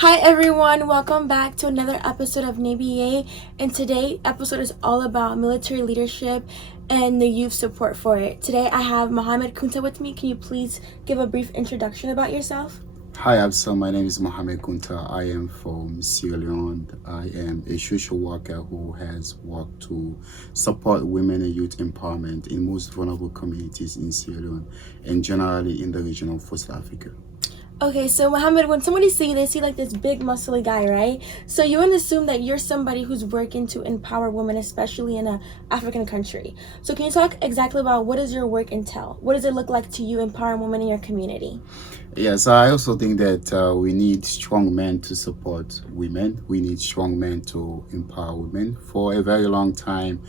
Hi everyone, welcome back to another episode of NABA. And today's episode is all about military leadership and the youth support for it. Today I have Mohammed Kunta with me. Can you please give a brief introduction about yourself? Hi, Absa. My name is Mohamed Kunta. I am from Sierra Leone. I am a social worker who has worked to support women and youth empowerment in most vulnerable communities in Sierra Leone and generally in the region of West Africa. Okay, so Mohammed, when somebody see you, they see like this big muscly guy, right? So you would assume that you're somebody who's working to empower women, especially in a African country. So can you talk exactly about what does your work entail? What does it look like to you empowering women in your community? Yes, I also think that we need strong men to support women. We need strong men to empower women. For a very long time,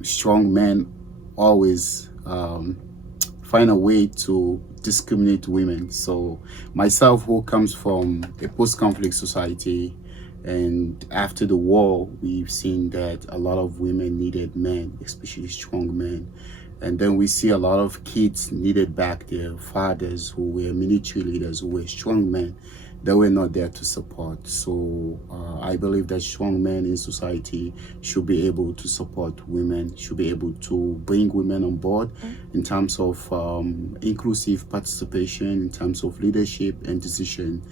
strong men always find a way to discriminate women. So myself, who comes from a post-conflict society, and after the war, we've seen that a lot of women needed men, especially strong men. And then we see a lot of kids needed back their fathers who were military leaders, who were strong men. They were not there to support. So I believe that strong men in society should be able to support women, should be able to bring women on board in terms of inclusive participation, in terms of leadership and decision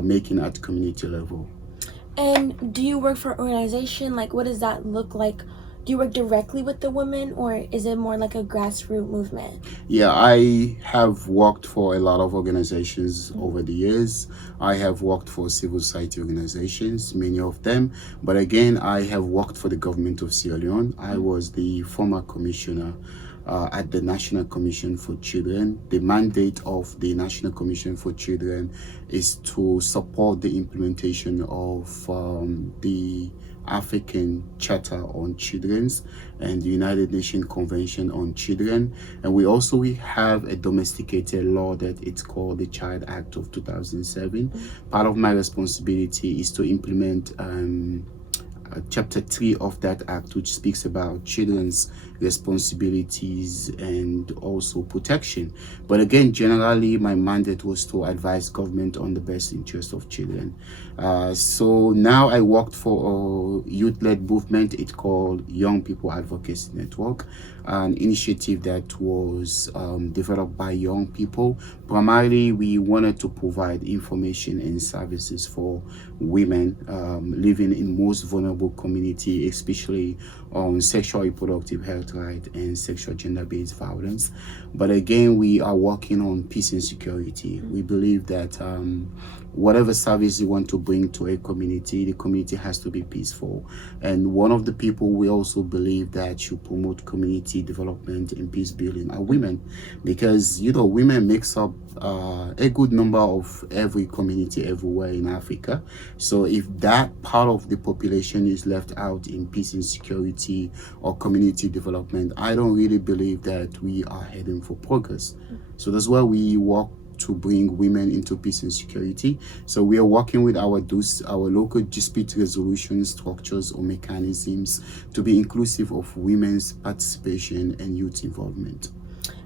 making at community level. And do you work for an organization? Like, what does that look like? Do you work directly with the women, or is it more like a grassroots movement? Yeah, I have worked for a lot of organizations over the years. I have worked for civil society organizations, many of them. But again, I have worked for the government of Sierra Leone. I was the former commissioner at the National Commission for Children. The mandate of the National Commission for Children is to support the implementation of the African Charter on Children's and the United Nations Convention on Children. And we have a domesticated law that it's called the Child Act of 2007. Part of my responsibility is to implement Chapter 3 of that act, which speaks about children's responsibilities and also protection. But again, generally, my mandate was to advise government on the best interest of children. So now I worked for a youth-led movement. It's called Young People Advocacy Network, an initiative that was developed by young people. Primarily, we wanted to provide information and services for women living in most vulnerable community, especially on sexual reproductive health right and sexual gender-based violence. But again, we are working on peace and security. We believe that whatever service you want to bring to a community, the community has to be peaceful. And one of the people we also believe that should promote community development and peace building are women, because women makes up a good number of every community everywhere in Africa. So if that part of the population is left out in peace and security or community development, I don't really believe that we are heading for progress. So that's why we work to bring women into peace and security. So we are working with our local dispute resolution structures or mechanisms to be inclusive of women's participation and youth involvement.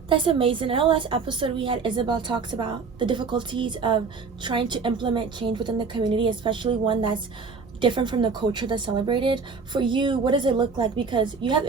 That's amazing. In our last episode, we had Isabel talks about the difficulties of trying to implement change within the community, especially one that's different from the culture that's celebrated. For you, what does it look like? Because you have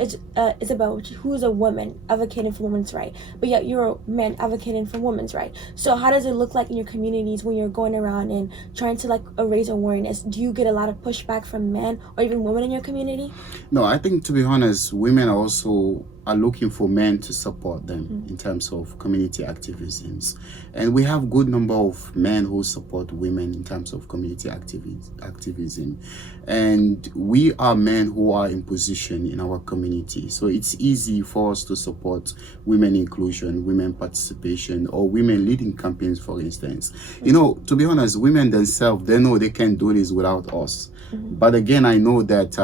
Isabel, who is a woman advocating for women's right, but yet you're a man advocating for women's right. So how does it look like in your communities when you're going around and trying to raise awareness? Do you get a lot of pushback from men or even women in your community? No, I think, to be honest, women are looking for men to support them in terms of community activisms. And we have good number of men who support women in terms of community activism. And we are men who are in position in our community. So it's easy for us to support women inclusion, women participation, or women leading campaigns, for instance. To be honest, women themselves, they know they can do this without us. But again, I know that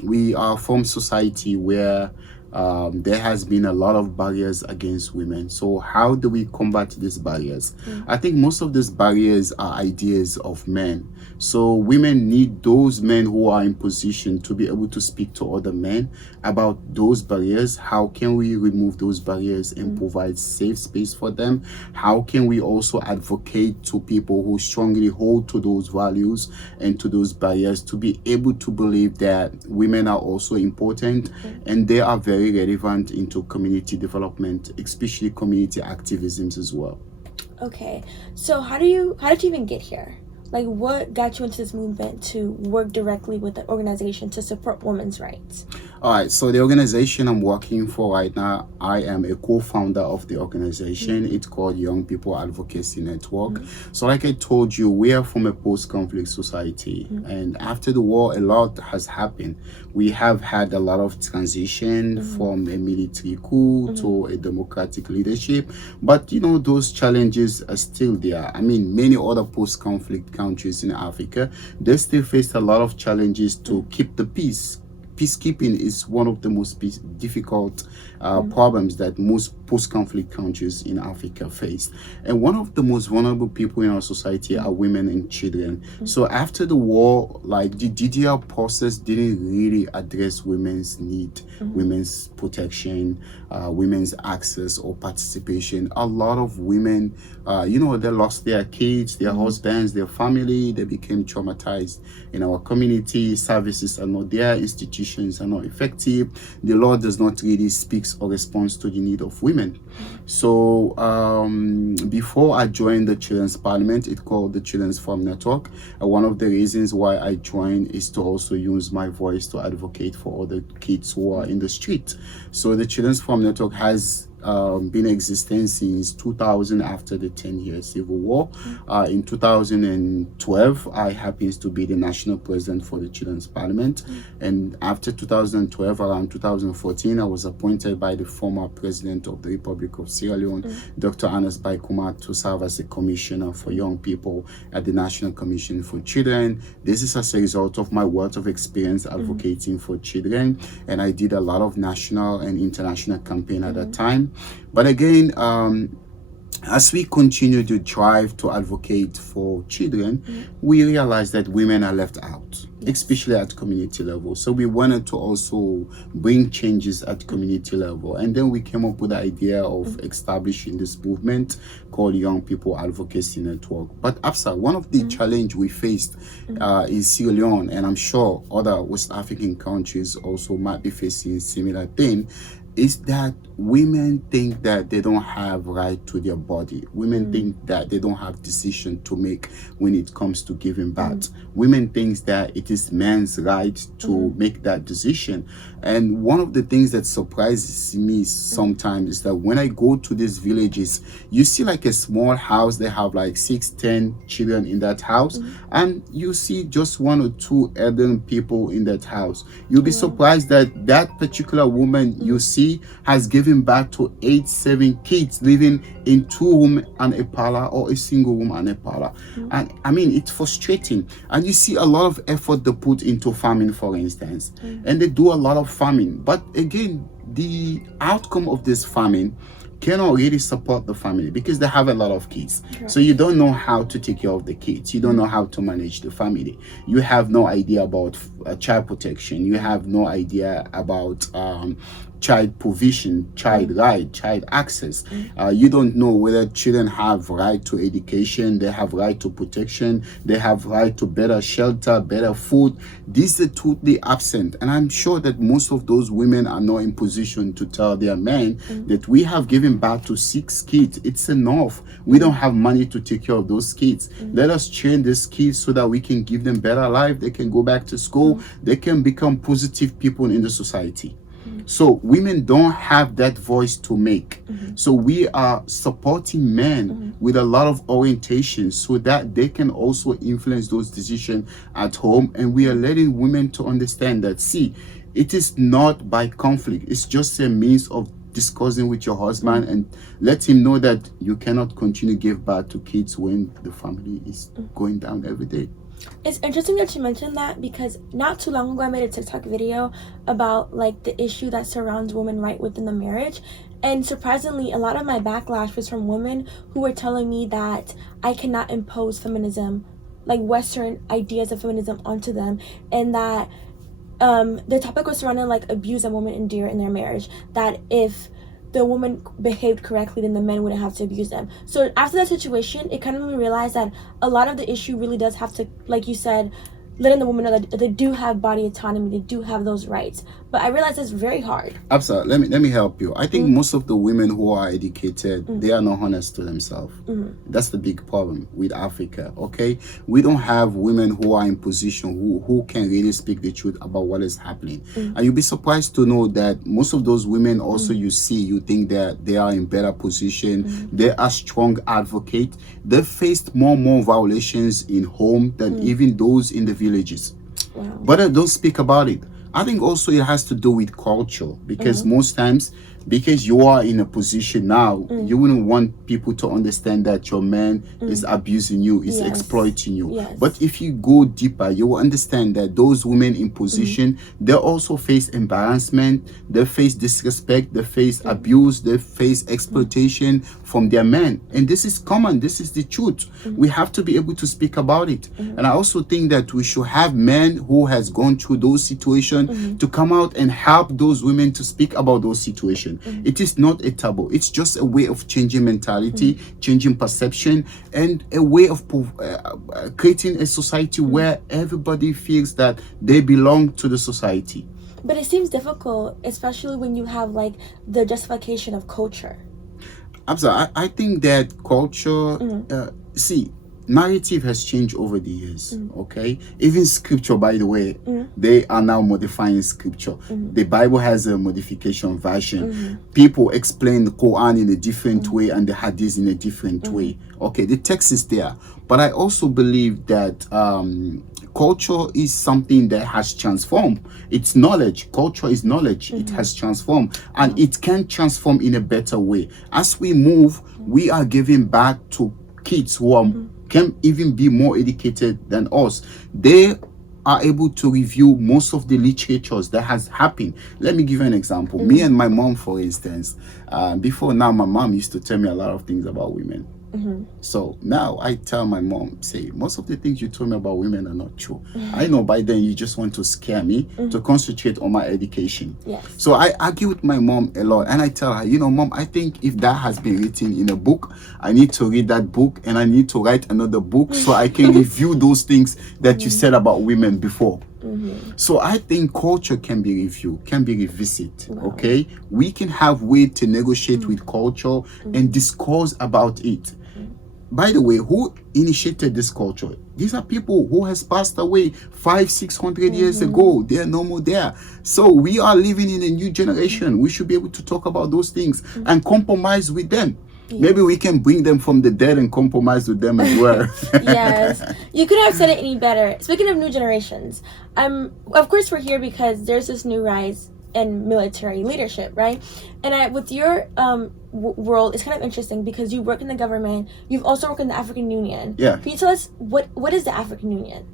we are from society where there has been a lot of barriers against women. So how do we combat these barriers? I think most of these barriers are ideas of men. So women need those men who are in position to be able to speak to other men about those barriers. How can we remove those barriers and provide safe space for them? How can we also advocate to people who strongly hold to those values and to those barriers to be able to believe that women are also important and they are very relevant into community development, especially community activisms as well. Okay, so how did you even get here? Like, what got you into this movement to work directly with the organization to support women's rights? All right, so the organization I'm working for right now, I am a co-founder of the organization. It's called Young People Advocacy Network. So like I told you, we are from a post-conflict society, and after the war, a lot has happened. We have had a lot of transition from a military coup to a democratic leadership, but you know, those challenges are still there. I mean, many other post-conflict countries in Africa, they still face a lot of challenges to keep the peace. Peacekeeping is one of the most difficult problems that most post-conflict countries in Africa face. And one of the most vulnerable people in our society are women and children. So after the war, like the DDR process didn't really address women's need, women's protection, women's access or participation. A lot of women, you know, they lost their kids, their husbands, their family. They became traumatized. In our community, services are not there, institutions are not effective. The law does not really speak or respond to the need of women. So before I joined the Children's Parliament, it's called the Children's Forum Network. One of the reasons why I joined is to also use my voice to advocate for other kids who are in the street. So the Children's Forum Network has been existing since 2000 after the 10-year civil war. In 2012, I happens to be the national president for the Children's Parliament. And after 2012, around 2014, I was appointed by the former president of the Republic of Sierra Leone, Dr. Anas Baikuma, to serve as a commissioner for young people at the National Commission for Children. This is as a result of my wealth of experience advocating for children. And I did a lot of national and international campaign at that time. But again, as we continue to drive to advocate for children, we realize that women are left out, especially at community level. So we wanted to also bring changes at community level. And then we came up with the idea of establishing this movement called Young People Advocacy Network. But Afsa, one of the challenge we faced in Sierra Leone, and I'm sure other West African countries also might be facing similar thing, is that women think that they don't have right to their body. Women think that they don't have decision to make when it comes to giving birth. Women think that it is men's right to make that decision. And one of the things that surprises me sometimes is that when I go to these villages, you see like a small house, they have like 6-10 children in that house, and you see just 1 or 2 elderly people in that house. You'll be surprised that that particular woman you see has given birth to 8-7 kids living in 2 rooms and a parlor, or a single room and a parlor. And I mean, it's frustrating. And you see a lot of effort they put into farming, for instance, and they do a lot of farming. But again, the outcome of this farming cannot really support the family because they have a lot of kids. So you don't know how to take care of the kids. You don't know how to manage the family. You have no idea about child protection. You have no idea about child provision, child right, child access. You don't know whether children have right to education, they have right to protection, they have right to better shelter, better food. These are totally absent. And I'm sure that most of those women are not in position to tell their men that we have given birth to 6 kids. It's enough. We don't have money to take care of those kids. Let us train these kids so that we can give them better life. They can go back to school. They can become positive people in the society. So women don't have that voice to make. So we are supporting men with a lot of orientation so that they can also influence those decisions at home. And we are letting women to understand that, see, it is not by conflict. It's just a means of discussing with your husband and let him know that you cannot continue to give birth to kids when the family is going down every day. It's interesting that you mentioned that because not too long ago I made a TikTok video about like the issue that surrounds women right within the marriage. And surprisingly, a lot of my backlash was from women who were telling me that I cannot impose feminism, like Western ideas of feminism onto them, and that the topic was surrounding like abuse that women endure in their marriage. That if the woman behaved correctly, then the men wouldn't have to abuse them. So after that situation, it kind of made me realize that a lot of the issue really does have to, like you said, letting the women know that they do have body autonomy, they do have those rights. But I realize it's very hard. Absolutely. Let me help you. I think most of the women who are educated, they are not honest to themselves. That's the big problem with Africa. Okay, we don't have women who are in position who can really speak the truth about what is happening. And you'll be surprised to know that most of those women also you see, you think that they are in better position. They are strong advocate. They faced more violations in home than even those in the villages. Wow. But I don't speak about it. I think also it has to do with culture because most times, because you are in a position now, you wouldn't want people to understand that your man is abusing you, is Yes. exploiting you. Yes. But if you go deeper, you will understand that those women in position, they also face embarrassment, they face disrespect, they face abuse, they face exploitation from their men. And this is common, this is the truth. We have to be able to speak about it. And I also think that we should have men who has gone through those situations to come out and help those women to speak about those situations. It is not a taboo. It's just a way of changing mentality, changing perception, and a way of creating a society where everybody feels that they belong to the society. But it seems difficult, especially when you have like the justification of culture. Absolutely. I think that culture, see, narrative has changed over the years. Okay, even scripture, by the way, they are now modifying scripture. The Bible has a modification version. People explain the Quran in a different way and the Hadith in a different way. Okay, the text is there, but I also believe that culture is something that has transformed. It's knowledge. Culture is knowledge. It has transformed, and it can transform in a better way. As we move, we are giving back to kids who are can even be more educated than us. They are able to review most of the literatures that has happened. Let me give you an example. Me and my mom, for instance, before now, my mom used to tell me a lot of things about women. So now I tell my mom, say, most of the things you told me about women are not true. I know by then you just want to scare me to concentrate on my education. Yes. So I argue with my mom a lot, and I tell her, you know, Mom, I think if that has been written in a book, I need to read that book and I need to write another book so I can review those things that you said about women before. So I think culture can be reviewed, can be revisited. Okay, we can have way to negotiate with culture and discuss about it. By the way, who initiated this culture? These are people who has passed away 500-600 years ago. They are no more there. So we are living in a new generation. We should be able to talk about those things and compromise with them. Maybe we can bring them from the dead and compromise with them as well. Yes, you couldn't have said it any better. Speaking of new generations, of course we're here because there's this new rise in military leadership, right? And with your world, it's kind of interesting because you work in the government. You've also worked in the African Union. Yeah. Can you tell us what is the African Union?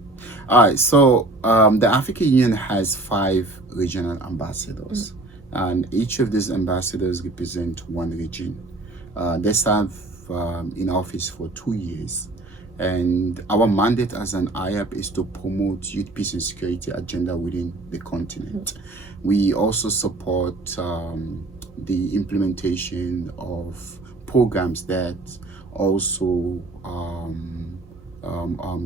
All right. So the African Union has 5 regional ambassadors, and each of these ambassadors represent one region. They serve in office for 2 years. And our mandate as an IAP is to promote youth peace and security agenda within the continent. We also support the implementation of programs that also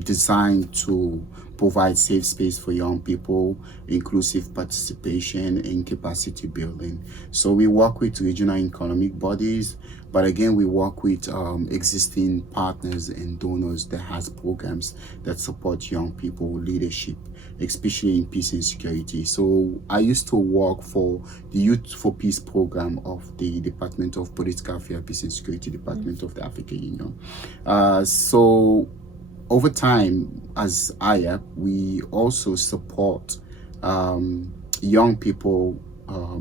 designed to provide safe space for young people, inclusive participation, and capacity building. So we work with regional economic bodies, but again, we work with existing partners and donors that has programs that support young people leadership, especially in peace and security. So I used to work for the Youth for Peace program of the Department of Political Affairs, Peace and Security Department of the African Union. So over time, as IAP, we also support young people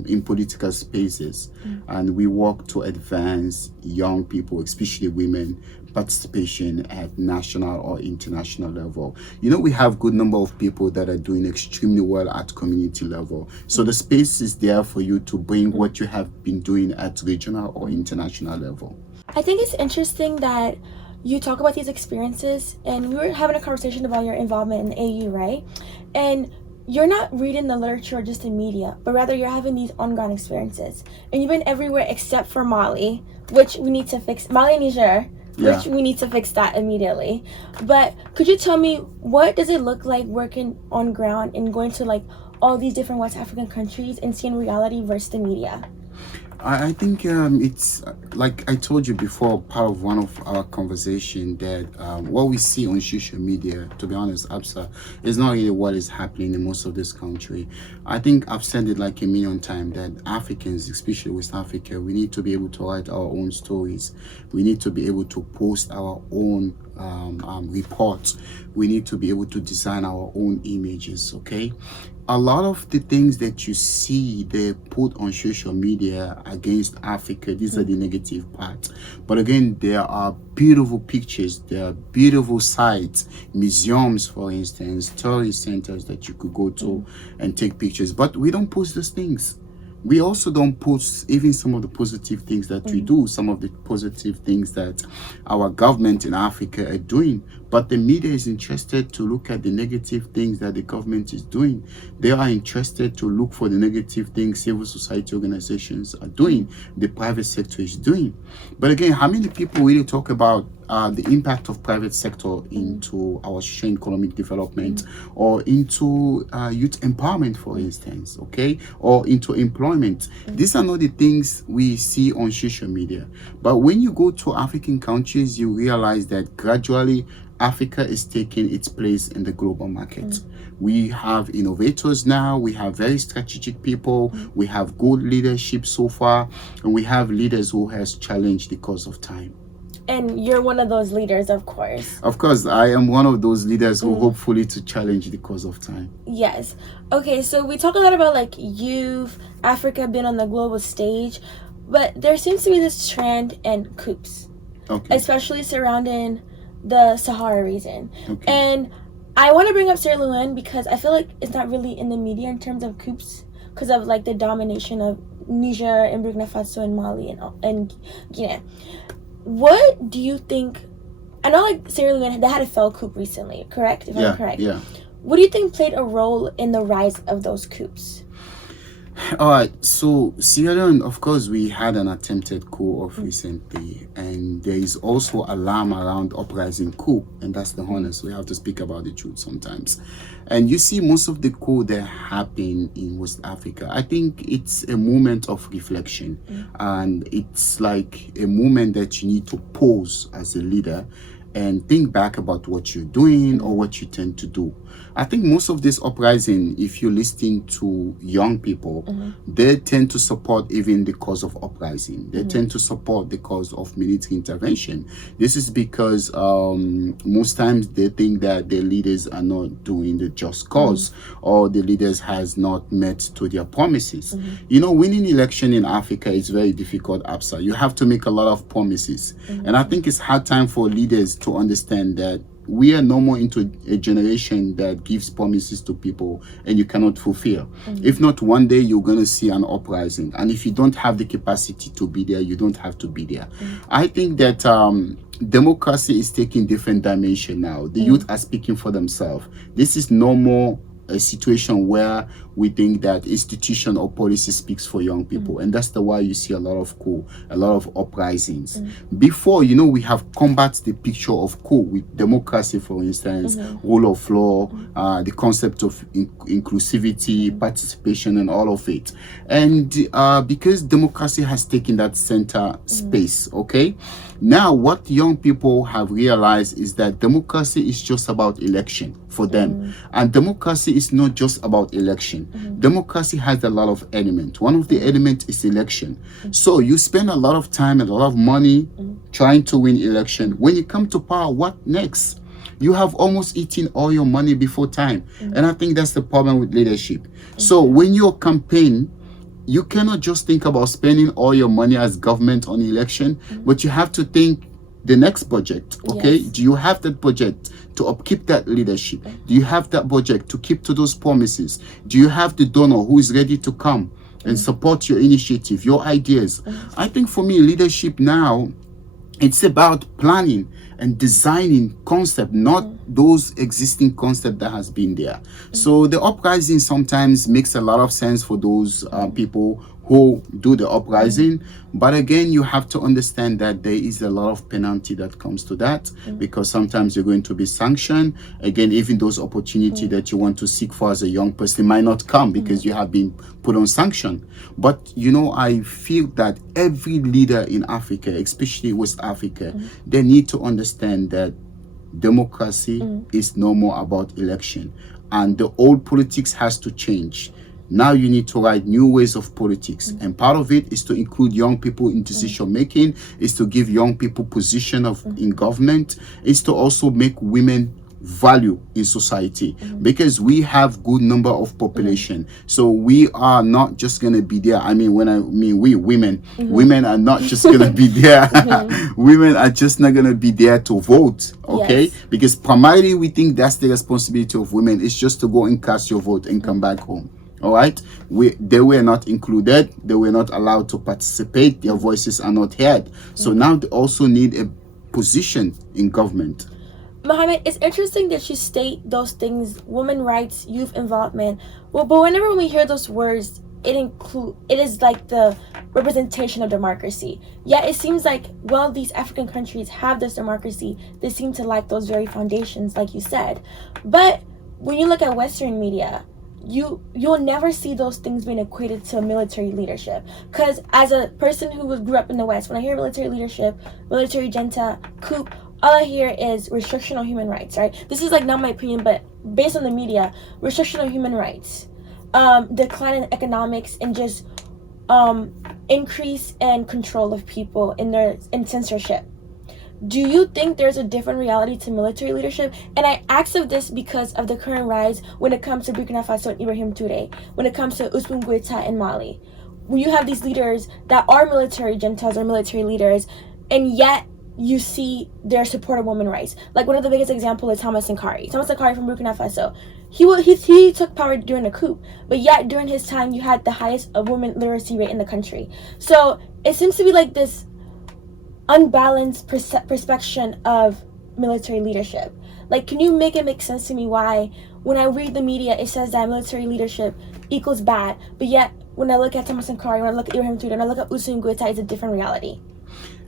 in political spaces, and we work to advance young people, especially women, participation at national or international level. You know, we have good number of people that are doing extremely well at community level. So the space is there for you to bring what you have been doing at regional or international level. I think it's interesting that you talk about these experiences, and we were having a conversation about your involvement in AU, right? And you're not reading the literature or just the media, but rather you're having these on-ground experiences. And you've been everywhere except for Mali, which we need to fix. Mali and Niger, which we need to fix that immediately. But could you tell me, what does it look like working on ground and going to like all these different West African countries and seeing reality versus the media? I think it's like I told you before, part of one of our conversation, that what we see on social media, to be honest, Absa, is not really what is happening in most of this country. I think I've said it like a million times that Africans, especially West Africa, we need to be able to write our own stories. We need to be able to post our own reports. We need to be able to design our own images, okay? A lot of the things that you see they put on social media against Africa, these are the negative parts. But again, there are beautiful pictures, there are beautiful sites, museums, for instance, tourist centers that you could go to and take pictures. But we don't post those things. We also don't post even some of the positive things that we do, some of the positive things that our government in Africa are doing. But the media is interested to look at the negative things that the government is doing. They are interested to look for the negative things civil society organizations are doing, the private sector is doing. But again, how many people really talk about the impact of private sector into our socio-economic development or into youth empowerment, for instance, okay, or into employment? These are not the things we see on social media. But when you go to African countries, you realize that gradually Africa is taking its place in the global market. We have innovators now, we have very strategic people, we have good leadership so far, and we have leaders who has challenged the course of time. And you're one of those leaders, of course. Of course, I am one of those leaders who hopefully to challenge the course of time. Yes. Okay, so we talk a lot about like youth, Africa being on the global stage, but there seems to be this trend in coups, especially surrounding the Sahara region. And I want to bring up Sierra Leone because I feel like it's not really in the media in terms of coups because of like the domination of Niger and Burkina Faso and Mali and Guinea. What do you think? I know like Sierra Leone, they had a failed coup recently, correct? If I'm correct. Yeah. What do you think played a role in the rise of those coups? All right, so Sierra Leone, of course, we had an attempted coup of recently, and there is also alarm around uprising coup, and that's the honest. We have to speak about the truth sometimes. And you see most of the coup that happen in West Africa, I think it's a moment of reflection, and it's like a moment that you need to pause as a leader and think back about what you're doing or what you tend to do. I think most of this uprising, if you listen to young people, they tend to support even the cause of uprising. They tend to support the cause of military intervention. This is because most times they think that their leaders are not doing the just cause or the leaders has not met to their promises. You know, winning election in Africa is very difficult, Absa. You have to make a lot of promises. And I think it's hard time for leaders to understand that we are no more into a generation that gives promises to people and you cannot fulfill. If not, one day you're going to see an uprising. And if you don't have the capacity to be there, you don't have to be there. I think that democracy is taking different dimension now. The youth are speaking for themselves. This is no more a situation where we think that institution or policy speaks for young people, and that's the why you see a lot of coup, a lot of uprisings. Before, you know, we have combat the picture of coup with democracy, for instance, rule of law, the concept of inclusivity, participation, and all of it. And because democracy has taken that center space, okay, now what young people have realized is that democracy is just about election for them, and democracy is not just about election. Democracy has a lot of elements. One of the elements is election. So you spend a lot of time and a lot of money trying to win election. When you come to power, what next? You have almost eaten all your money before time. And I think that's the problem with leadership. So when you campaign, you cannot just think about spending all your money as government on election, but you have to think the next budget? Okay, Yes. do you have that budget to upkeep that leadership? Do you have that budget to keep to those promises? Do you have the donor who is ready to come and support your initiative, your ideas? I think for me, leadership now, it's about planning and designing concept, not those existing concept that has been there. So the uprising sometimes makes a lot of sense for those people who do the uprising, but again, you have to understand that there is a lot of penalty that comes to that, because sometimes you're going to be sanctioned. Again, even those opportunity that you want to seek for as a young person might not come because you have been put on sanction. But you know, I feel that every leader in Africa, especially West Africa, they need to understand that democracy is no more about election, and the old politics has to change. Now you need to write new ways of politics, and part of it is to include young people in decision making, is to give young people position of in government, is to also make women value in society, because we have good number of population. So we are not just going to be there. I mean, when I mean we women, women are not just going to be there. Women are just not going to be there to vote. Okay. Yes. Because primarily we think that's the responsibility of women, is just to go and cast your vote and come back home. All right, they were not included, they were not allowed to participate, their voices are not heard. So now they also need a position in government. Mohammed, it's interesting that you state those things, women rights, youth involvement. Well, but whenever we hear those words, it is like the representation of democracy. Yet it seems like, well, these African countries have this democracy, they seem to lack those very foundations, like you said. But when you look at Western media, you'll never see those things being equated to military leadership. Because as a person who grew up in the West, when I hear military leadership, military junta, coup, all I hear is restriction on human rights, right? This is like not my opinion, but based on the media, restriction on human rights, decline in economics, and just increase in control of people in censorship. Do you think there's a different reality to military leadership? And I ask of this because of the current rise when it comes to Burkina Faso and Ibrahim Touré, when it comes to Ousmane Guetta in Mali. When you have these leaders that are military juntas or military leaders, and yet you see their support of women's rights. Like one of the biggest examples is Thomas Sankara. Thomas Sankara from Burkina Faso. He took power during the coup, but yet during his time you had the highest women literacy rate in the country. So it seems to be like this unbalanced perception of military leadership. Like, can you make it make sense to me why when I read the media it says that military leadership equals bad, but yet when I look at Thomas Sankara, when I look at Ibrahim Touré, when I look at Ousmane Guetta, it's a different reality?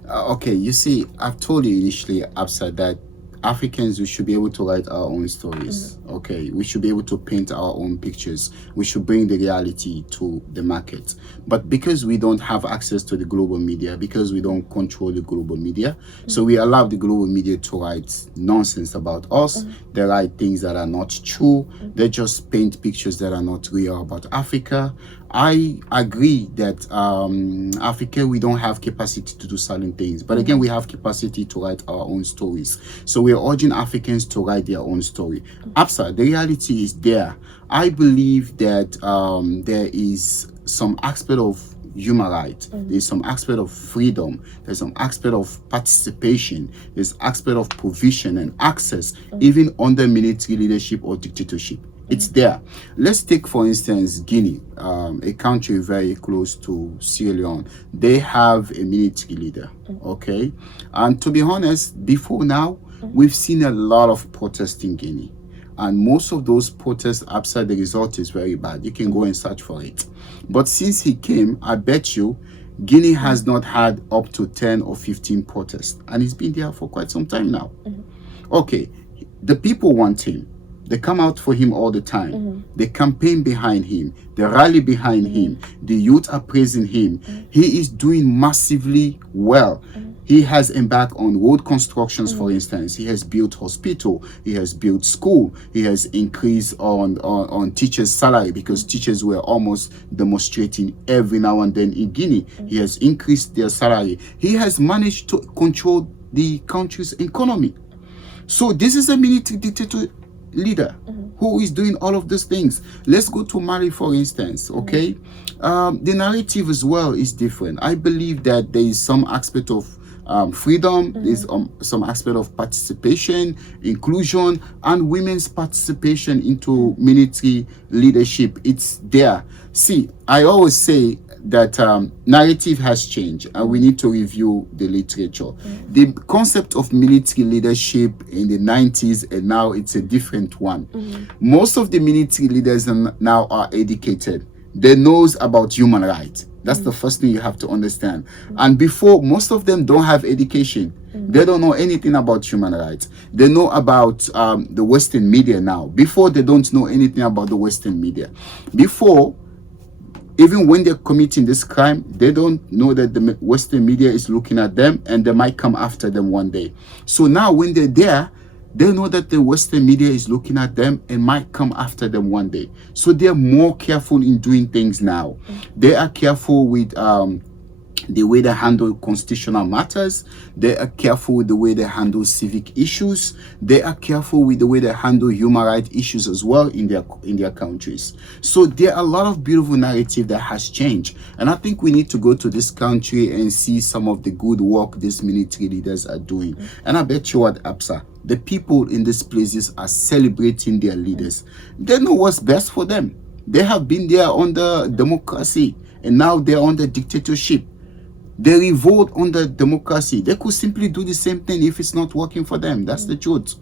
Okay, you see, I've told you initially, Absa, that Africans, we should be able to write our own stories. Okay, we should be able to paint our own pictures. We should bring the reality to the market. But because we don't have access to the global media, because we don't control the global media, so we allow the global media to write nonsense about us. They write things that are not true. They just paint pictures that are not real about Africa. I agree that Africa, we don't have capacity to do certain things, but again, we have capacity to write our own stories. So we are urging Africans to write their own story. Absa, the reality is there. I believe that there is some aspect of human right, there's some aspect of freedom, there's some aspect of participation, there's aspect of provision and access, even under military leadership or dictatorship. It's there. Let's take, for instance, Guinea, a country very close to Sierra Leone. They have a military leader, okay? And to be honest, before now, we've seen a lot of protests in Guinea. And most of those protests, upside the result is very bad. You can go and search for it. But since he came, I bet you, Guinea has not had up to 10 or 15 protests. And he's been there for quite some time now. Okay, the people want him. They come out for him all the time. They campaign behind him. They rally behind him. The youth are praising him. He is doing massively well. He has embarked on road constructions, for instance. He has built hospital. He has built school. He has increased on teachers' salary because teachers were almost demonstrating every now and then in Guinea. He has increased their salary. He has managed to control the country's economy. So this is a military dictator leader who is doing all of these things. Let's go to Mali, for instance. Okay, the narrative as well is different. I believe that there is some aspect of freedom, there's some aspect of participation, inclusion, and women's participation into military leadership. It's there. See, I always say that narrative has changed and we need to review the literature. The concept of military leadership in the 90s and now it's a different one. Most of the military leaders now are educated. They knows about human rights. That's the first thing you have to understand. And before, most of them don't have education. They don't know anything about human rights. They know about the Western media now. Before, they don't know anything about the Western media. Before, even when they're committing this crime, they don't know that the Western media is looking at them and they might come after them one day. So now when they're there, they know that the Western media is looking at them and might come after them one day. So they're more careful in doing things now. They are careful with the way they handle constitutional matters. They are careful with the way they handle civic issues. They are careful with the way they handle human rights issues as well in their countries. So there are a lot of beautiful narrative that has changed. And I think we need to go to this country and see some of the good work these military leaders are doing. And I bet you what, Absa, the people in these places are celebrating their leaders. They know what's best for them. They have been there under democracy and now they're under dictatorship. They revolt under democracy. They could simply do the same thing if it's not working for them. That's the truth.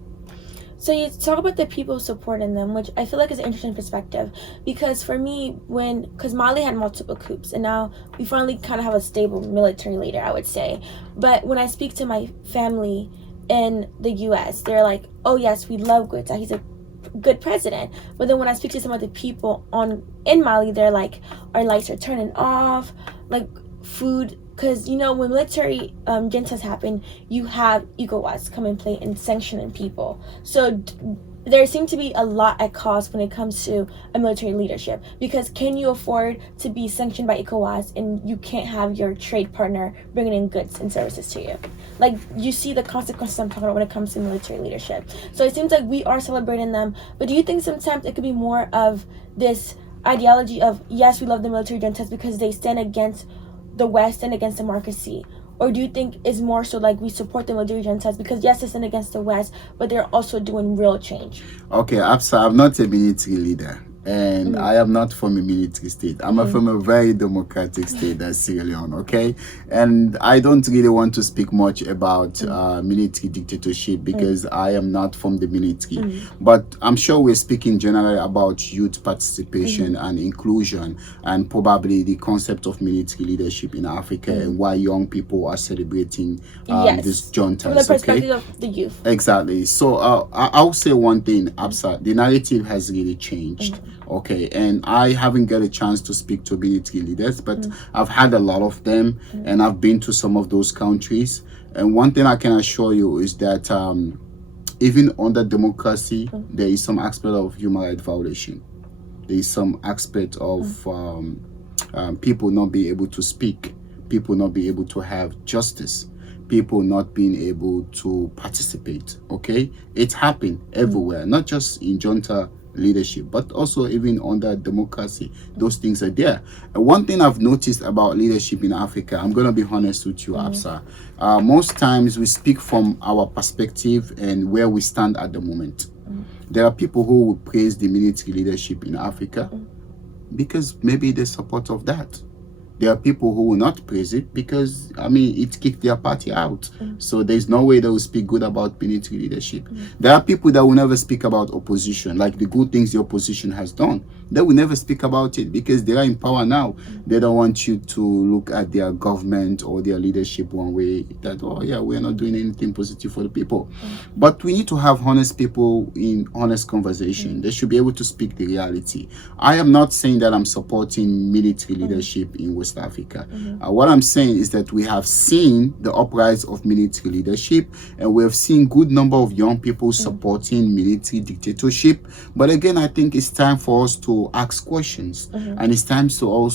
So you talk about the people supporting them, which I feel like is an interesting perspective. Because for me, because Mali had multiple coups, and now we finally kind of have a stable military leader, I would say. But when I speak to my family in the U.S., they're like, oh yes, we love Goita. He's a good president. But then when I speak to some of the people in Mali, they're like, our lights are turning off, like food. Because, when military juntas happen, you have ECOWAS come and play and sanctioning people. So there seems to be a lot at cost when it comes to a military leadership. Because can you afford to be sanctioned by ECOWAS and you can't have your trade partner bringing in goods and services to you? Like, you see the consequences I'm talking about when it comes to military leadership. So it seems like we are celebrating them. But do you think sometimes it could be more of this ideology of, yes, we love the military juntas because they stand against the West and against democracy? Or do you think it's more so like we support the military juntas because yes, they stand against the West, but they're also doing real change? Okay, Absa, I'm not a military leader. And I am not from a military state. I'm from a very democratic state, that's Sierra Leone, okay? And I don't really want to speak much about military dictatorship because I am not from the military. But I'm sure we're speaking generally about youth participation and inclusion and probably the concept of military leadership in Africa and why young people are celebrating these juntas, from the perspective of the youth. Exactly. So I'll say one thing, Absa, the narrative has really changed. Okay, and I haven't got a chance to speak to military leaders, but I've had a lot of them and I've been to some of those countries. And one thing I can assure you is that even under democracy, there is some aspect of human rights violation. There is some aspect of people not being able to speak, people not being able to have justice, people not being able to participate. Okay, it's happened everywhere, not just in junta leadership, but also even under democracy. Those things are there. And one thing I've noticed about leadership in Africa, I'm going to be honest with you, Absa. Most times we speak from our perspective and where we stand at the moment. There are people who will praise the military leadership in Africa because maybe they support of that. There are people who will not praise it because, it kicked their party out. So there's no way they will speak good about military leadership. There are people that will never speak about opposition, like the good things the opposition has done. They will never speak about it because they are in power now. They don't want you to look at their government or their leadership one way that, oh yeah, we're not doing anything positive for the people. But we need to have honest people in honest conversation. They should be able to speak the reality. I am not saying that I'm supporting military leadership in West Africa. What I'm saying is that we have seen the uprise of military leadership and we have seen good number of young people supporting military dictatorship. But again, I think it's time for us to ask questions and it's time for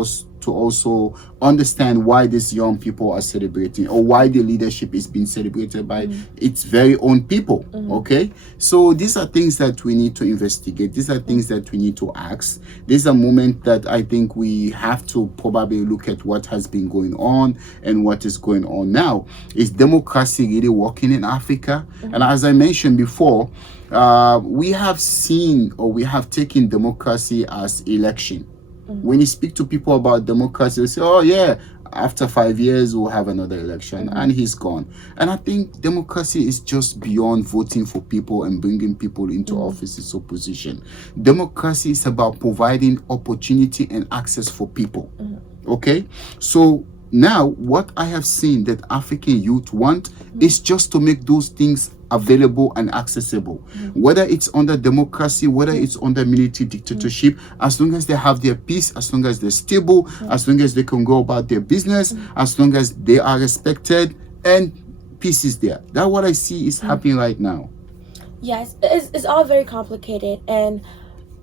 us to also understand why these young people are celebrating, or why the leadership is being celebrated by its very own people. Okay, so these are things that we need to investigate. These are things that we need to ask. This is a moment that I think we have to probably look at what has been going on and what is going on now. Is democracy really working in Africa? And as I mentioned before, we have seen, or we have taken democracy as election. When you speak to people about democracy, they say, oh yeah, after 5 years we'll have another election, and he's gone. And I think democracy is just beyond voting for people and bringing people into offices or position. Democracy is about providing opportunity and access for people. Okay, so now what I have seen that African youth want is just to make those things available and accessible, whether it's under democracy, whether it's under military dictatorship. As long as they have their peace, as long as they're stable, as long as they can go about their business, as long as they are respected and peace is there. That's what I see is happening right now. Yes, it's all very complicated, and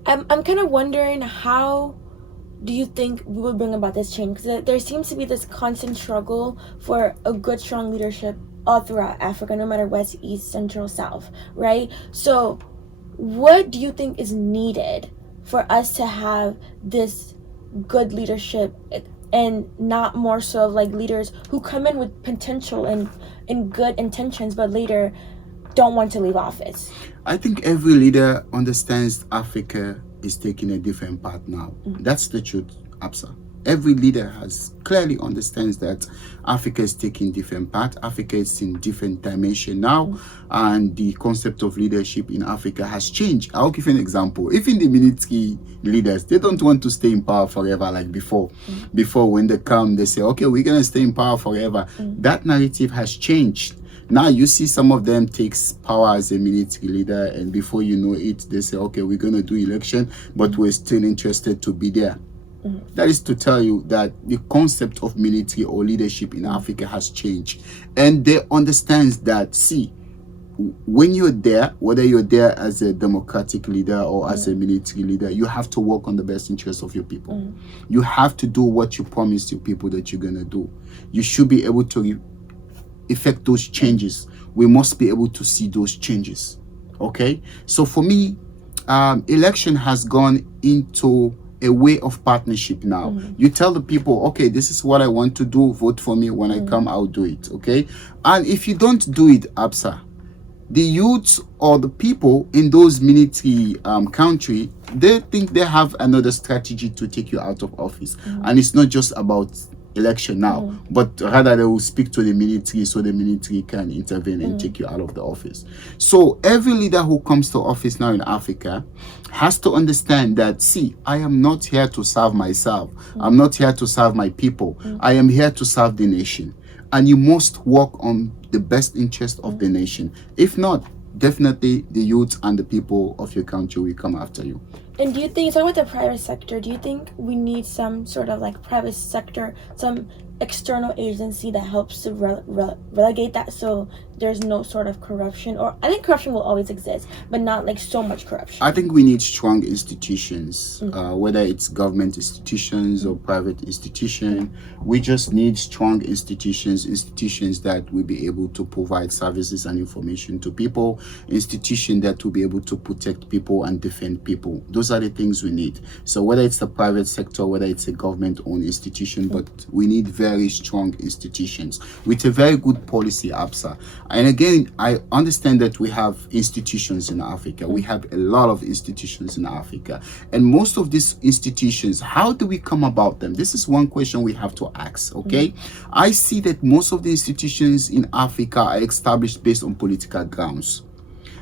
I'm kind of wondering, how do you think we will bring about this change? Because there seems to be this constant struggle for a good, strong leadership all throughout Africa, no matter west, east, central, south, right? So what do you think is needed for us to have this good leadership, and not more so of like leaders who come in with potential and good intentions, but later don't want to leave office? I think every leader understands Africa is taking a different path now. That's the truth, Absa. Every leader has clearly understands that Africa is taking different path. Africa is in different dimension now, and the concept of leadership in Africa has changed. I'll give you an example. Even the military leaders, they don't want to stay in power forever like before. Before, when they come, they say, okay, we're gonna stay in power forever. That narrative has changed. Now you see some of them takes power as a military leader, and before you know it, they say, okay, we're gonna do election, but we're still interested to be there. That is to tell you that the concept of military or leadership in Africa has changed, and they understand that, see, when you're there, whether you're there as a democratic leader or as a military leader, you have to work on the best interests of your people. You have to do what you promised your people that you're gonna do. You should be able to effect those changes. We must be able to see those changes. Okay, so for me, election has gone into a way of partnership now. You tell the people, okay, this is what I want to do, vote for me. When I come, I'll do it. Okay, and if you don't do it, Absa, the youths or the people in those military country, they think they have another strategy to take you out of office. And it's not just about election now, but rather they will speak to the military so the military can intervene and take you out of the office. So every leader who comes to office now in Africa has to understand that, see, I am not here to serve myself. I'm not here to serve my people. I am here to serve the nation. And you must work on the best interest of the nation. If not, definitely the youth and the people of your country will come after you. And do you think, talking about the private sector, do you think we need some sort of like private sector, some external agency that helps to relegate that, so there's no sort of corruption? Or I think corruption will always exist, but not like so much corruption. I think we need strong institutions, whether it's government institutions or private institutions. We just need strong institutions that will be able to provide services and information to people, institutions that will be able to protect people and defend people. Those are the things we need. So whether it's the private sector, whether it's a government-owned institution, but we need very strong institutions with a very good policy, Absa. And again, I understand that we have institutions in Africa. We have a lot of institutions in Africa. And most of these institutions, how do we come about them? This is one question we have to ask, okay? I see that most of the institutions in Africa are established based on political grounds.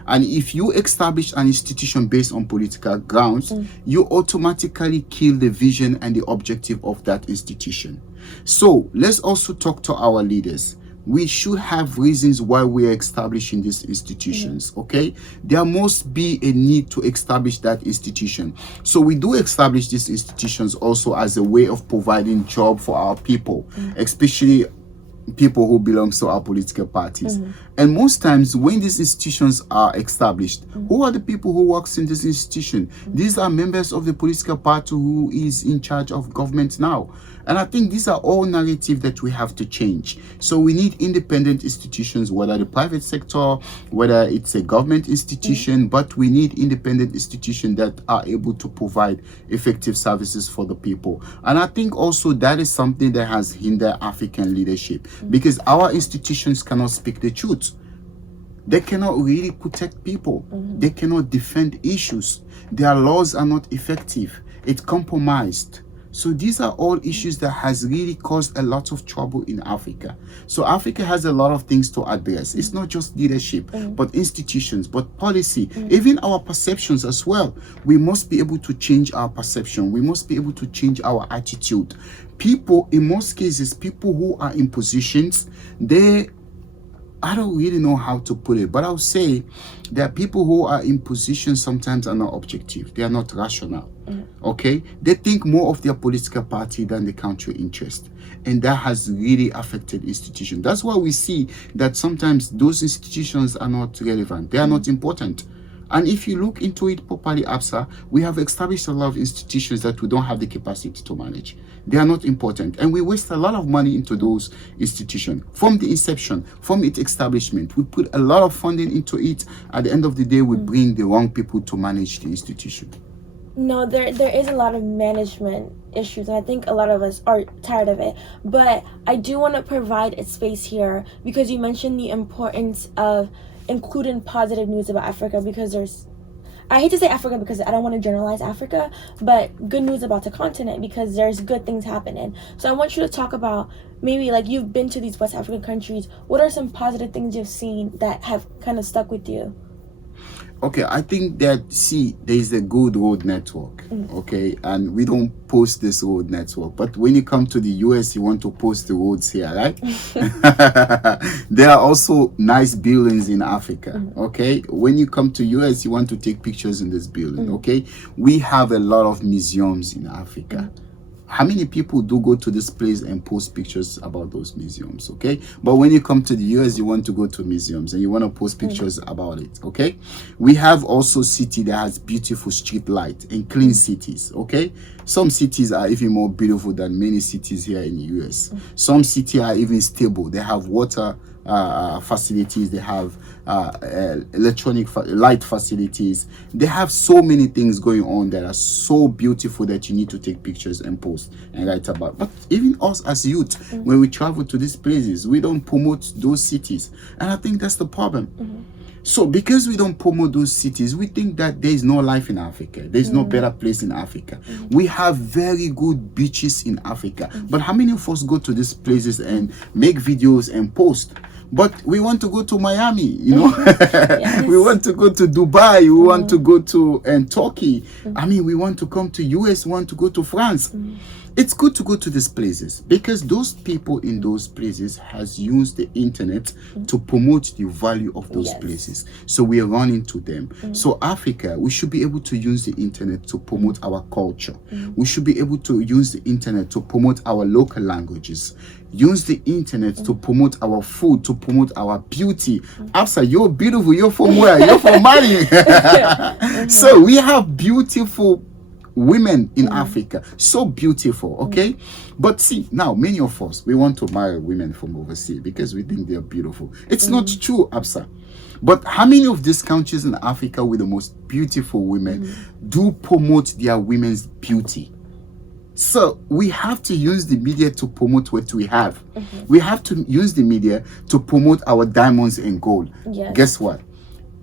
And if you establish an institution based on political grounds, you automatically kill the vision and the objective of that institution. So let's also talk to our leaders. We should have reasons why we are establishing these institutions, okay? There must be a need to establish that institution. So we do establish these institutions also as a way of providing job for our people, especially people who belong to our political parties. And most times when these institutions are established, who are the people who works in this institution? These are members of the political party who is in charge of government now. And I think these are all narratives that we have to change. So we need independent institutions, whether the private sector, whether it's a government institution, but we need independent institutions that are able to provide effective services for the people. And I think also that is something that has hindered African leadership, because our institutions cannot speak the truth. They cannot really protect people. They cannot defend issues. Their laws are not effective. It's compromised. So these are all issues that has really caused a lot of trouble in Africa. So Africa has a lot of things to address. It's not just leadership, but institutions, but policy, even our perceptions as well. We must be able to change our perception. We must be able to change our attitude. People, in most cases, people who are in positions, I don't really know how to put it, but I'll say that people who are in positions sometimes are not objective. They are not rational. Okay? They think more of their political party than the country interest. And that has really affected institutions. That's why we see that sometimes those institutions are not relevant. They are not important. And if you look into it properly, Absa, we have established a lot of institutions that we don't have the capacity to manage. They are not important. And we waste a lot of money into those institutions. From the inception, from its establishment, we put a lot of funding into it. At the end of the day, we bring the wrong people to manage the institution. No, there is a lot of management issues, and I think a lot of us are tired of it. But I do want to provide a space here because you mentioned the importance of including positive news about Africa, because I hate to say Africa because I don't want to generalize Africa, but good news about the continent because there's good things happening. So I want you to talk about maybe like you've been to these West African countries. What are some positive things you've seen that have kind of stuck with you? Okay, I think that, there's a good road network, okay? And we don't post this road network. But when you come to the US, you want to post the roads here, right? There are also nice buildings in Africa, okay? When you come to US, you want to take pictures in this building, okay? We have a lot of museums in Africa. How many people do go to this place and post pictures about those museums, okay? But when you come to the US, you want to go to museums and you want to post pictures about it, okay? We have also city that has beautiful street light and clean cities, okay? Some cities are even more beautiful than many cities here in the US. Some cities are even stable. They have water facilities, they have electronic light facilities. They have so many things going on that are so beautiful that you need to take pictures and post and write about. But even us as youth, when we travel to these places, we don't promote those cities, and I think that's the problem. So because we don't promote those cities, we think that there is no life in Africa. There is no better place in Africa. We have very good beaches in Africa. But how many of us go to these places and make videos and post? But we want to go to Miami, you know. Yes. We want to go to Dubai. We want to go to Turkey. I mean, we want to come to US. We want to go to France. It's good to go to these places because those people in those places has used the internet to promote the value of those places. So we are running to them. So Africa, we should be able to use the internet to promote our culture. We should be able to use the internet to promote our local languages. Use the internet to promote our food, to promote our beauty. Absa, you're beautiful. You're from where? You're from Mali. So we have beautiful women in Africa, so beautiful, okay? But see, now many of us, we want to marry women from overseas because we think they're beautiful. It's not true, Absa. But how many of these countries in Africa with the most beautiful women do promote their women's beauty? So we have to use the media to promote what we have. We have to use the media to promote our diamonds and gold. Guess what?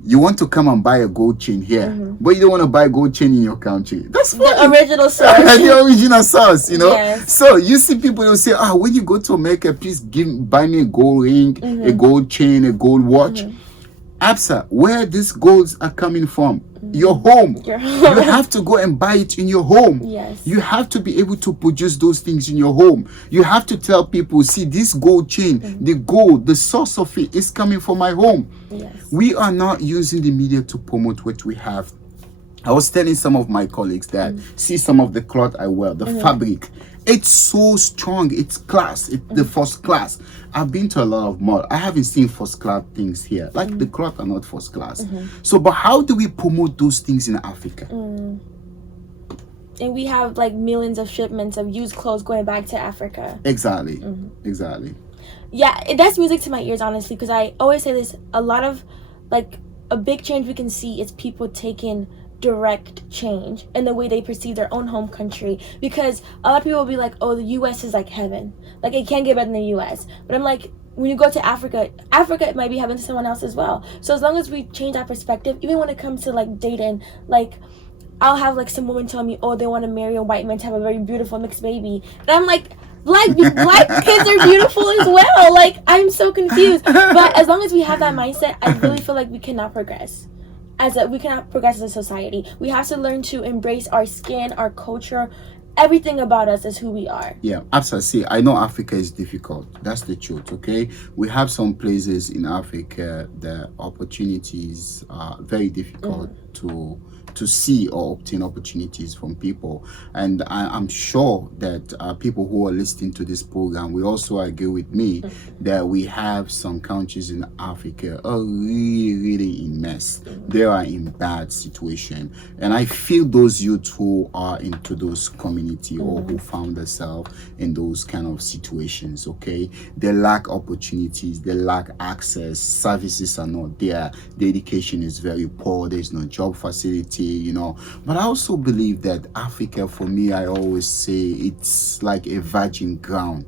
You want to come and buy a gold chain here, but you don't want to buy a gold chain in your country. That's funny. The original source. The original source, you know. So you see people will say, when you go to America, please buy me a gold ring, a gold chain, a gold watch. Absa, where these golds are coming from? Your home. You have to go and buy it in your home. You have to be able to produce those things in your home. You have to tell people, see, this gold chain, the gold, the source of it is coming from my home. We are not using the media to promote what we have. I was telling some of my colleagues that see some of the cloth I wear, the fabric, it's so strong, it's class, it's the first class. I've been to a lot of malls. I haven't seen first class things here. Like the cloth are not first class. So, but how do we promote those things in Africa? And we have like millions of shipments of used clothes going back to Africa. Exactly, exactly. Yeah, that's music to my ears, honestly, because I always say this. A lot of, like, a big change we can see is people taking direct change in the way they perceive their own home country, because a lot of people will be like, oh, the US is like heaven, like it can't get better than the US. But I'm like, when you go to Africa it might be heaven to someone else as well. So as long as we change that perspective, even when it comes to like dating, like I'll have like some women tell me, oh, they want to marry a white man to have a very beautiful mixed baby, and I'm like, black kids are beautiful as well. Like, I'm so confused. But as long as we have that mindset, I really feel like we cannot progress. We cannot progress as a society. We have to learn to embrace our skin, our culture, everything about us is who we are. Yeah, absolutely. See, I know Africa is difficult. That's the truth, okay? We have some places in Africa the opportunities are very difficult to see or obtain opportunities from people. And I'm sure that people who are listening to this program will also agree with me that we have some countries in Africa are really in mess. They are in bad situation. And I feel those youth who are into those community or who found themselves in those kind of situations, okay? They lack opportunities, they lack access, services are not there, the education is very poor, there's no job facility, you know. But I also believe that Africa, for me, I always say it's like a virgin ground.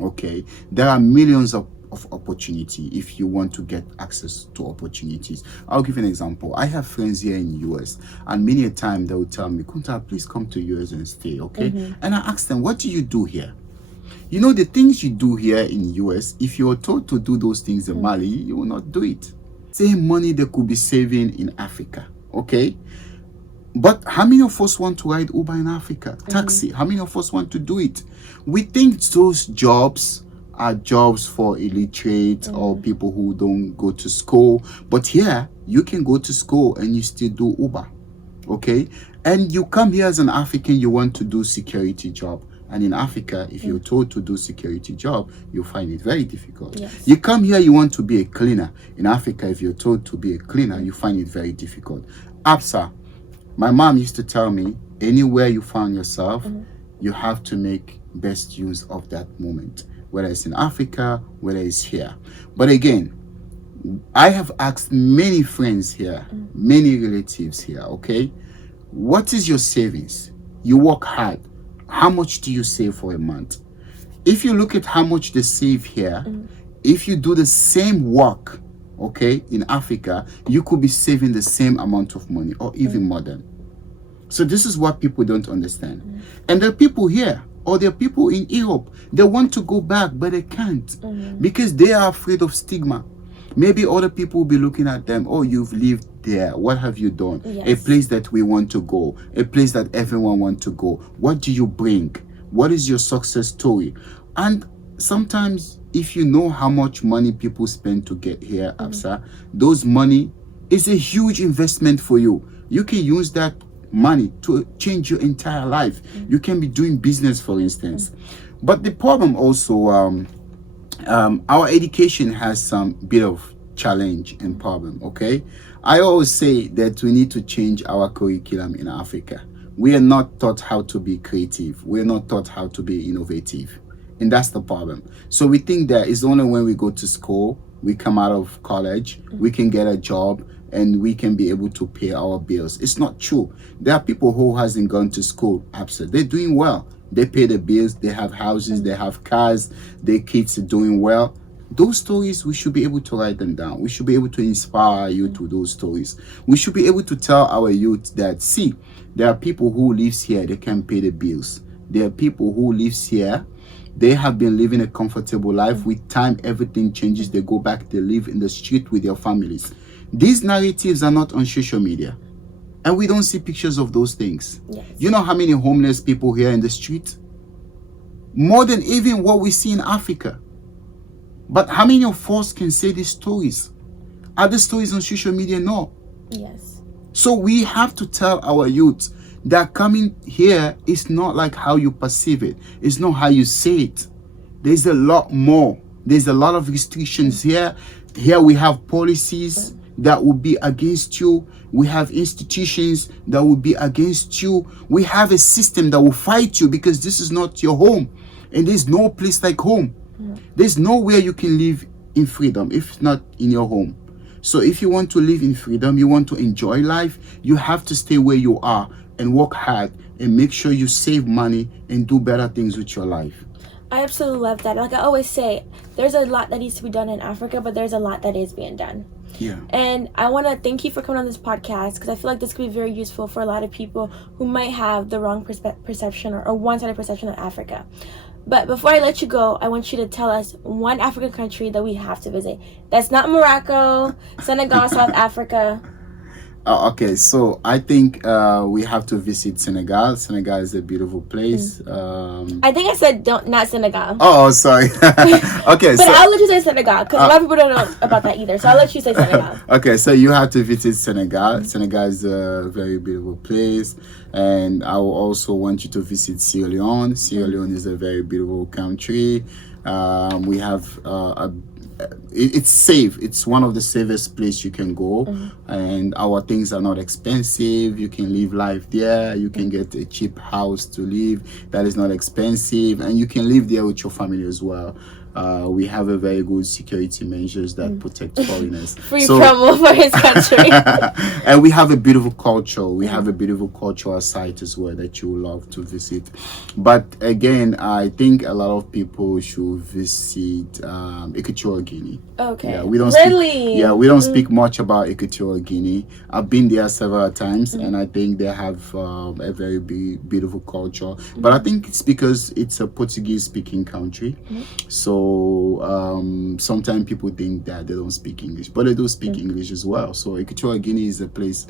Okay, there are millions of opportunity if you want to get access to opportunities. I'll give you an example. I have friends here in the US, and many a time they will tell me, Kunta, please come to US and stay, okay? And I ask them, what do you do here? You know, the things you do here in US, if you are told to do those things in Mali, you will not do it. Same money they could be saving in Africa, okay? But how many of us want to ride Uber in Africa? Taxi, how many of us want to do it? We think those jobs are jobs for illiterate or people who don't go to school. But here, you can go to school and you still do Uber, okay? And you come here as an African, you want to do security job. And in Africa, if you're told to do security job, you find it very difficult. Yes. You come here, you want to be a cleaner. In Africa, if you're told to be a cleaner, you find it very difficult. APSA, my mom used to tell me, anywhere you find yourself, you have to make best use of that moment, whether it's in Africa, whether it's here. But again, I have asked many friends here, many relatives here, okay? What is your savings? You work hard. How much do you save for a month? If you look at how much they save here, if you do the same work, okay, in Africa, you could be saving the same amount of money or even more than. So this is what people don't understand. And there are people here, or there are people in Europe, they want to go back, but they can't because they are afraid of stigma. Maybe other people will be looking at them, oh, you've lived there, what have you done? Yes. A place that we want to go, a place that everyone wants to go. What do you bring? What is your success story? And sometimes if you know how much money people spend to get here, Absa, those money is a huge investment for you. You can use that money to change your entire life. You can be doing business, for instance. But the problem also, our education has some bit of challenge and problem, okay? I always say that we need to change our curriculum in Africa. We are not taught how to be creative. We are not taught how to be innovative. And that's the problem. So we think that it's only when we go to school, we come out of college, we can get a job, and we can be able to pay our bills. It's not true. There are people who hasn't gone to school, absolutely. They're doing well. They pay the bills, they have houses, they have cars, their kids are doing well. Those stories, we should be able to write them down. We should be able to inspire you to those stories. We should be able to tell our youth that, see, there are people who lives here, they can pay the bills. There are people who lives here, they have been living a comfortable life. With time, everything changes. They go back, they live in the street with their families. These narratives are not on social media. And we don't see pictures of those things. Yes. You know how many homeless people here in the street? More than even what we see in Africa. But how many of us can say these stories? Are the stories on social media? No. Yes. So we have to tell our youth that coming here is not like how you perceive it. It's not how you say it. There's a lot more. There's a lot of restrictions here. Here we have policies that will be against you. We have institutions that will be against you. We have a system that will fight you because this is not your home. And there's no place like home. There's nowhere you can live in freedom if not in your home. So if you want to live in freedom, you want to enjoy life, you have to stay where you are and work hard and make sure you save money and do better things with your life. I absolutely love that. Like I always say, there's a lot that needs to be done in Africa, but there's a lot that is being done. Yeah. And I want to thank you for coming on this podcast because I feel like this could be very useful for a lot of people who might have the wrong perception or one-sided perception of Africa. But before I let you go, I want you to tell us one African country that we have to visit. That's not Morocco, Senegal, South Africa. Okay, so I think we have to visit Senegal. Senegal is a beautiful place. I think I said not Senegal. Oh, sorry. Okay, But so I'll let you say Senegal because a lot of people don't know about that either. So I'll let you say Senegal. okay, so you have to visit Senegal. Senegal is a very beautiful place, and I will also want you to visit Sierra Leone. Sierra Leone is a very beautiful country. We have it's safe. It's one of the safest place you can go, and our things are not expensive. You can live life there. You can get a cheap house to live that is not expensive, and you can live there with your family as well. We have a very good security measures that protect foreigners. Free promo for his country. And we have a beautiful culture. We have a beautiful cultural site as well that you will love to visit. But again, I think a lot of people should visit Equatorial Guinea. Okay. Yeah, we don't really? speak, yeah, we don't speak much about Equatorial Guinea. I've been there several times, and I think they have a very beautiful culture. But I think it's because it's a Portuguese-speaking country. So sometimes people think that they don't speak English, but they do speak English as well. So Equatorial Guinea is a place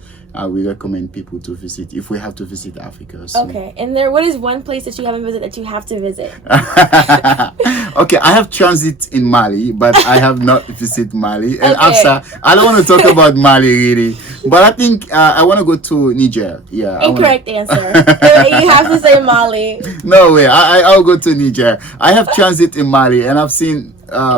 we recommend people to visit if we have to visit Africa. So. Okay. And there, what is one place that you haven't visited that you have to visit? Okay, I have transit in Mali, but I have not visited Mali. And Okay. Afsa, I don't want to talk about Mali really, but I think I want to go to Niger. Yeah. Incorrect answer. You have to say Mali. No way. I'll go to Niger. I have transit in Mali, and I've seen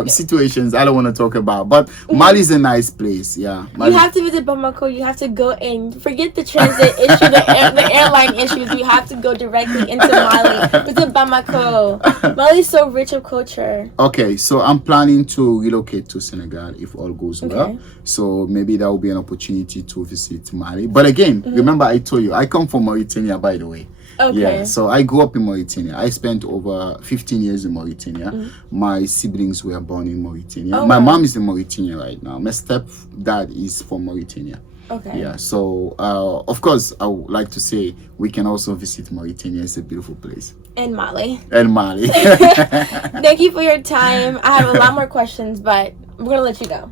situations I don't want to talk about. But Mali is a nice place. Yeah. Mali. You have to visit Bamako. You have to go in. Forget the transit issue, the airline issues. You have to go directly into Mali. Visit Bamako. Mali is so rich of culture. Okay, so I'm planning to relocate to Senegal if all goes well. Okay. So maybe that will be an opportunity to visit Mali. But again, remember I told you I come from Mauritania, by the way. Okay. Yeah, so I grew up in Mauritania. I spent over 15 years in Mauritania. My siblings were born in Mauritania. Oh, My wow. mom is in Mauritania right now. My stepdad is from Mauritania. Okay. Yeah, so of course, I would like to say we can also visit Mauritania. It's a beautiful place. And Mali. And Mali. Thank you for your time. I have a lot more questions, but we're going to let you go.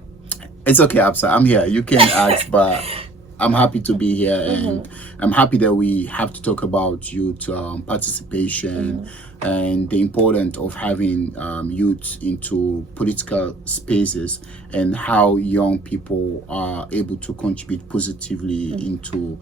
It's okay, Absa. I'm here. You can ask, but I'm happy to be here, and I'm happy that we have to talk about youth participation and the importance of having youth into political spaces and how young people are able to contribute positively into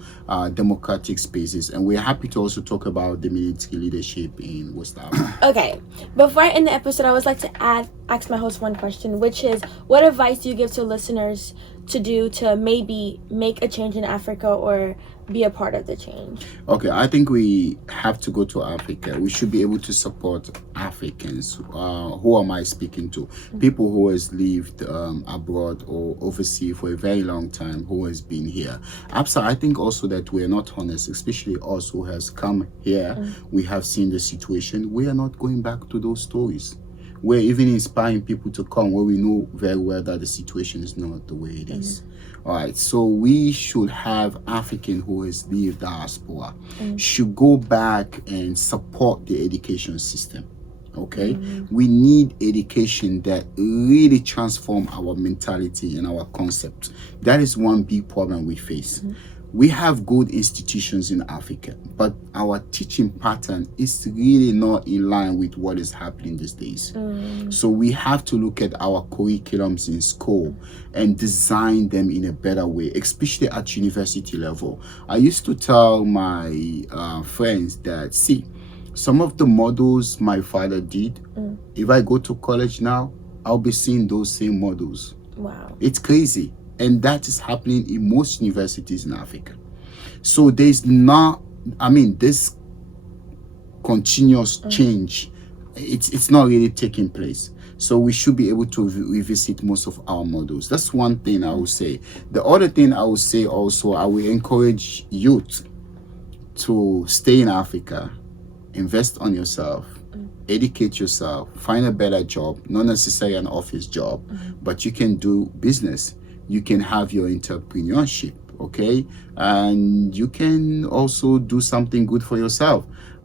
democratic spaces. And we're happy to also talk about the military leadership in West Africa. Okay. Before I end the episode, I always like to ask my host one question, which is, what advice do you give to listeners to do to maybe make a change in Africa or be a part of the change? Okay, I think we have to go to Africa. We should be able to support Africans. Who am I speaking to? People who has lived abroad or overseas for a very long time, who has been here. Absa, I think also that we are not honest, especially us who has come here. We have seen the situation. We are not going back to those stories. We're even inspiring people to come where we know very well that the situation is not the way it is. All right, so we should have African who has lived diaspora should go back and support the education system. Okay, we need education that really transform our mentality and our concept. That is one big problem we face. we have good institutions in Africa, but our teaching pattern is really not in line with what is happening these days. So we have to look at our curriculums in school and design them in a better way, especially at university level. I used to tell my friends that, see, some of the models my father did, if I go to college now, I'll be seeing those same models. Wow. It's crazy. And that is happening in most universities in Africa. So there's not, this continuous change, it's not really taking place. So we should be able to revisit most of our models. That's one thing I would say. The other thing I would say also, I will encourage youth to stay in Africa, invest on yourself, educate yourself, find a better job, not necessarily an office job, but you can do business. You can have your entrepreneurship, okay? And you can also do something good for yourself.